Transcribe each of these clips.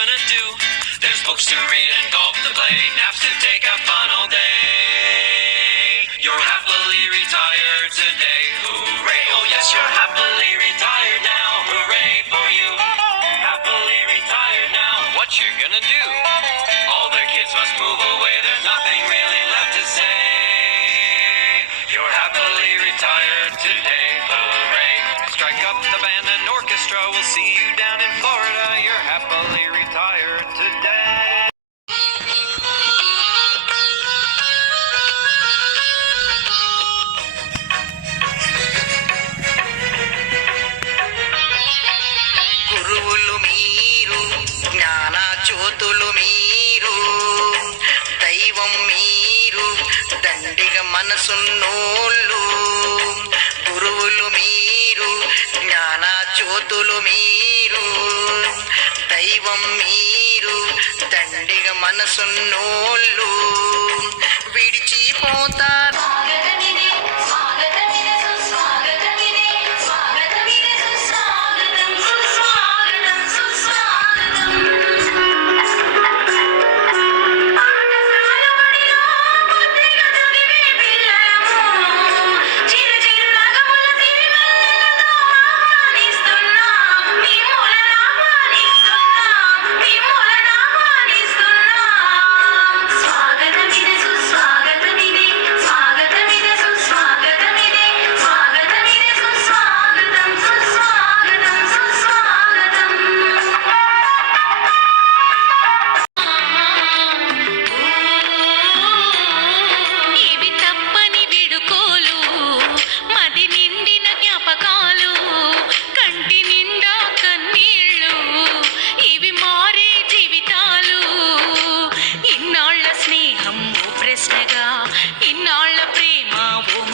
gonna do? There's books to read and golf to play, naps to take, have fun all day. You're happily retired today, hooray! Oh yes, you're happily retired now, hooray for you. Happily retired now, what you gonna do? All the kids must move away, there's nothing really left to say. You're happily retired today, hooray! Strike up the band and orchestra, we'll see you down in Florida. You're happily retired today. గురువులు మీరు, జ్ఞాన జ్యోతులు మీరు, దైవం మీరు, దండిగా మనసున్నోళ్ళు. గురువులు మీరు, జ్ఞాన జ్యోతులు మీరు, దైవం మీరు, దండిగా మనసున్నోళ్ళు. విడిచిపోతారు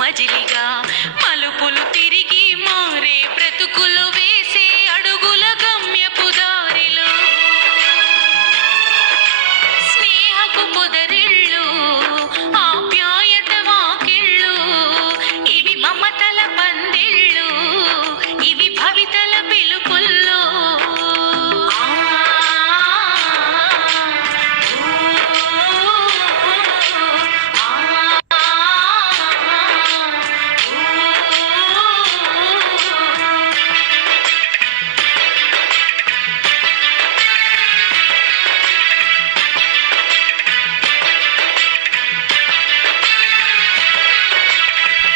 మజిలిగా మలుపులు తిరిగి మారే బ్రతుకులు వేసే అడుగుల గమ్యపు దారిలో స్నేహపు పొదరిళ్ళు ఆప్యాయత వాకిళ్ళు ఇవి మమతల పందిళ్ళు ఇవి భవితల పిలుపుల్లో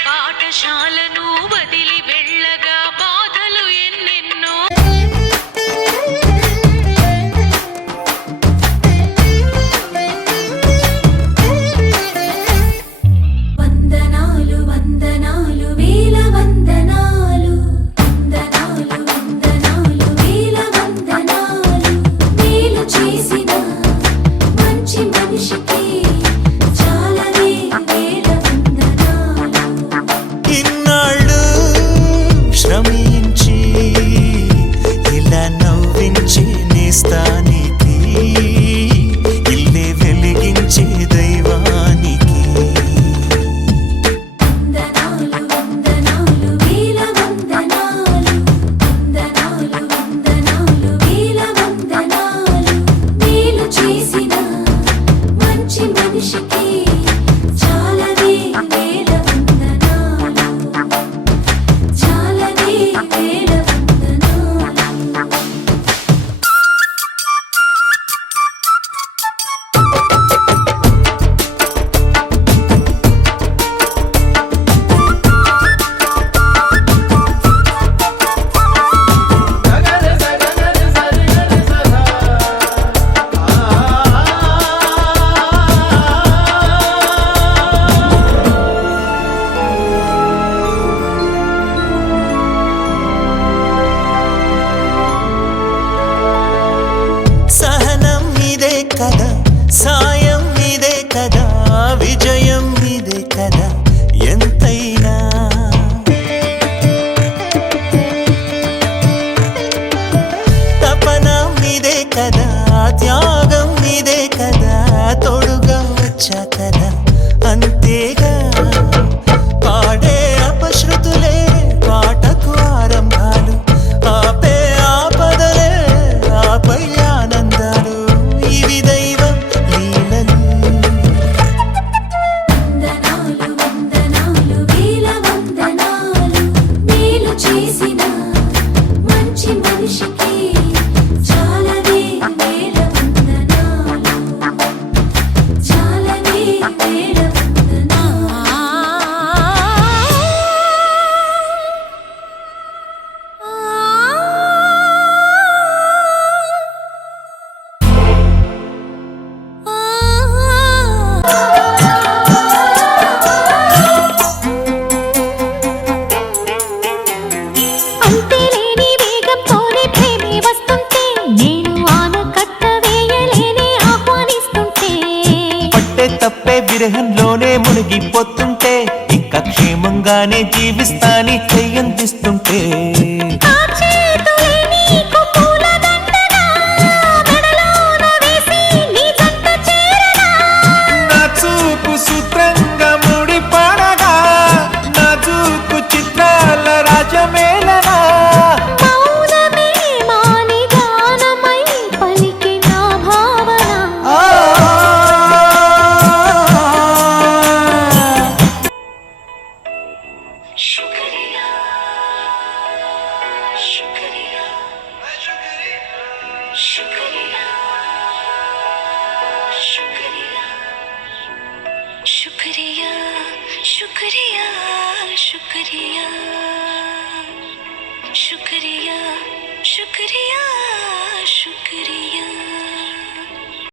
పాఠశాలను వదిలి వెళ్ళగా బాధలు ఎన్నెన్నో వందనాలు వందనాలు వేల వందనాలు వందనాలు వందనాలు వేల వందనాలు మేలు చేసిన మంచి మనిషికి చాలానే వేల వందనాలు. ఇన్నాళ్ళు శ్రమించి ఇలా నవ్వించి నేస్తానికి ఇల్లే వెలిగించే దైవానికి వందనాలు వందనాలు వేల వందనాలు వందనాలు వందనాలు వేల వందనాలు మేలు చేసిన మంచి మనిషికి చాలానే వేల వందనాలు చాలానే వేల వందనాలు. సహనం ఇదే కదా, సాయం ఇదే కదా, విజయం ఇదే కదా ఎంతైనా. తపనం ఇదే కదా, త్యాగం ఇదే కదా, తోడుగా వచ్చా కదా అంతేగా. పాడే అపశృతులే పాటకు ఆరంభాలు, ఆపే ఆపదలే ఆపై ఆనందాలు. జీవిస్తాని చెయ్యందిస్తుంటే ఆ చేతులే నీకు పూలదండన మెడలోన వేసి నీ జంట చేరనా నా చూపు సూత్రంగా ముడిపడగా నా చూపు చిత్రాల రాజమేలనా మౌనమే మాని గానమై పలికిన భావన शुक्रिया शुक्रिया शुक्रिया शुक्रिया शुक्रिया शुक्रिया शुक्रिया शुक्रिया शुक्रिया